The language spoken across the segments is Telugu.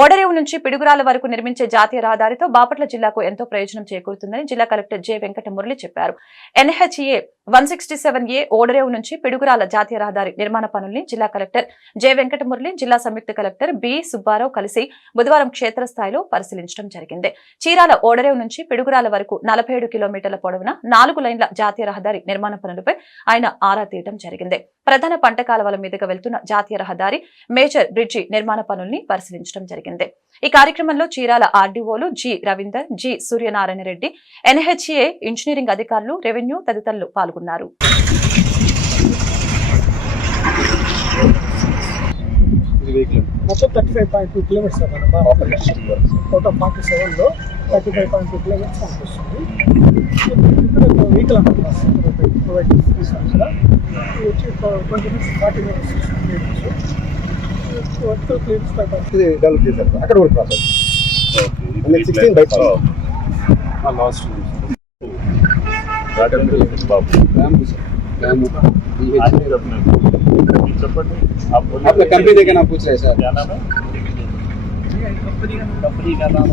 ఓడరేవు నుంచి పిడుగురాల వరకు నిర్మించే జాతీయ రహదారితో బాపట్ల జిల్లాకు ఎంతో ప్రయోజనం చేకూరుతుందని జిల్లా కలెక్టర్ జె వెంకట మురళి చెప్పారు. NHA 167A ఓడరేవు నుంచి పిడుగురాల జాతీయ రహదారి నిర్మాణ పనుల్ని జిల్లా కలెక్టర్ జె వెంకట మురళి, జిల్లా సంయుక్త కలెక్టర్ బి సుబ్బారావు కలిసి బుధవారం క్షేత్రస్థాయిలో పరిశీలించడం జరిగింది. చీరాల ఓడరేవు నుంచి పిడుగురాల వరకు 47 కిలోమీటర్ల పొడవున 4 లైన్ల జాతీయ రహదారి నిర్మాణ పనులపై ఆయన ఆరా తీయడం జరిగింది. ప్రధాన పంట కాలువల మీదుగా వెళ్తున్న జాతీయ రహదారి మేజర్ బ్రిడ్జి నిర్మాణ పనుల్ని పరిశీలించడం జరిగింది. ఈ కార్యక్రమంలో చీరాల ఆర్డీఓలు G Ravinder, G Suryanarayana Reddy, NHA engineering అధికారులు, రెవెన్యూ తదితరులు పాల్గొన్నారు. మొత్తం 35.2 కిలోమీటర్స్ అవుట్ ఆఫ్ 47 లో 35.2 కిలోమీటర్స్ వస్తుంది. ఇక్కడ వెహికల్ ప్రొవైడ్ చేస్తాం కదా, వచ్చి 20 మినిట్స్ 40 మినిట్స్ ఇది డెవలప్ చేశారు. అక్కడ కూడా ప్రాసెస్ 16 బై లాస్ట్ చెప్పండి. आपने कंपनी देखा ना पूछ रहे सर. क्या नाम है? कंपनी का नाम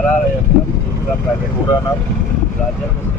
RRFM, पूरा नाम राजेंद्र।